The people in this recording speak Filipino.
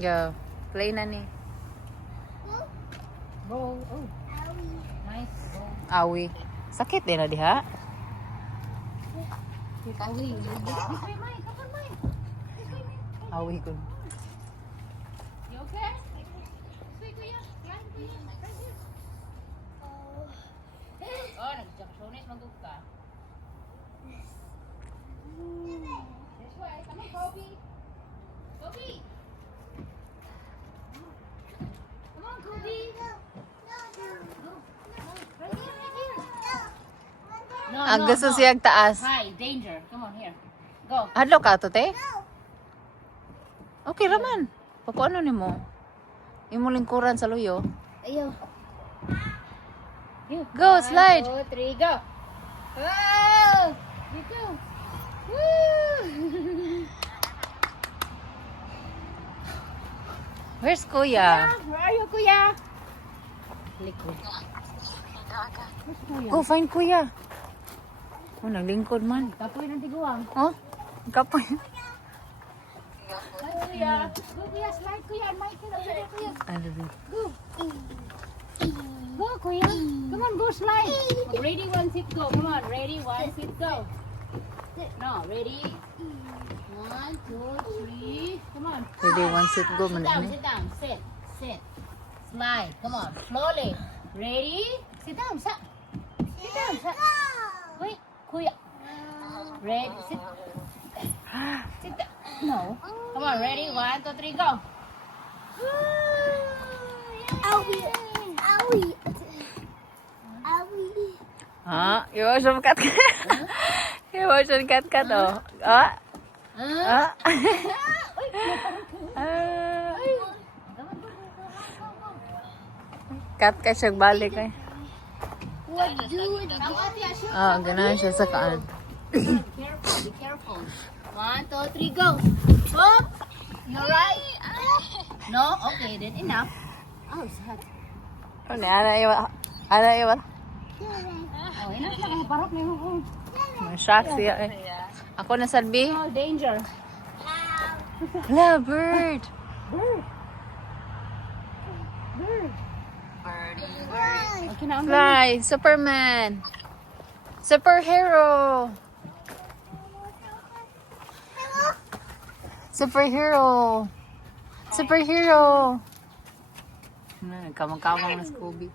Go. Play na ni. Bow. Oh. Nice. Bow. Awi. Sakit din na diha. Awi. Hey, Mike. Come on, Mike. Awi ko. You okay? Sweet kuya. Yan, kuya. Right here. Oh, nag-jacksonis magug ka. This way. Come on, Kobe. Kobe. Come on, Kobe. No, Ang gusto siyang taas. Hi, danger. Come on, here. Go. Hadlo ka to, te? Okay raman. Paano ni mo? Imo lingkuran sa luyo. Ayaw. Go, slide. 1, 2, 3, go. Oh! You go. Woo! Where's Kuya? Where are you, kuya? Likod. Where's kuya? Go find Kuya. Oh, naglingkod man. Kapoy ng tiguang. Oh, kapoy. Hi, kuya. Go, kuya. Slide, kuya. Michael, over there, kuya. Ano din? Go. Go, kuya. Come on, go slide. Ready, 1, sit, go. Come on. Ready, 1, sit, go. No, ready? 1, 2, 3. Come on. Ready, 1, sit, go. Sit down, Man. sit down. Sit, sit. Slide. Come on. Slowly. Ready? Sit down, sit. Sit down, sit. Wait, kuya. Ready, sit. Sit down. No. Come on, ready? 1, 2, 3, go. Owie. Owie. Owie. Ah, emotion cut ka. Emotion cut ka to. Ah. Ah. Ah. Cut ka siyang balik eh. What do it? Ah, ganahan siya sa kaan. Careful, be careful. 1, 2, 3, go. Up. You're right. No? Okay, then enough. Oh, it's hot. Ano, ana iwa. Ana iwa. Oh, enough na kayo. Parok na yung Shock siya eh. Ako na salbi. Oh, danger. Hello, bird. Bird. Bird. Okay na, Fly, Superman. Superhero. Superhero. Superhero. Nagkamang-kamang na Scooby.